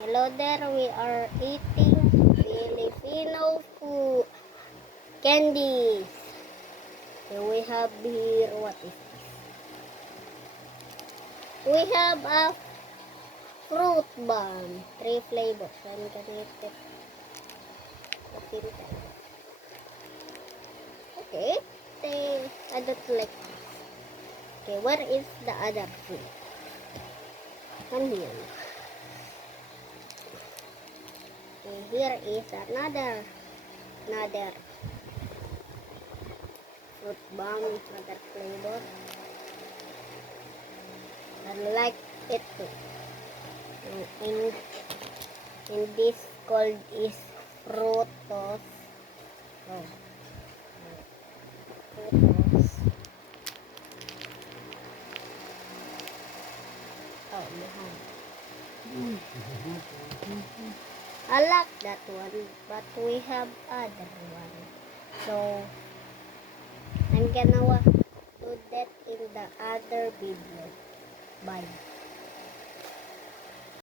Hello there, we are eating Filipino food candies. So we have here, what is this? We have a fruit bomb, 3 flavors. I'm gonna take the filter. Okay, I don't like this. Okay, where is the other fruit? Come here. Okay, here is another fruit bomb, another flavor. I like it too. And this called is frutos. Oh, frutos. Oh, behind. I like that one, but we have other one. So I'm gonna do that in the other video. Bye.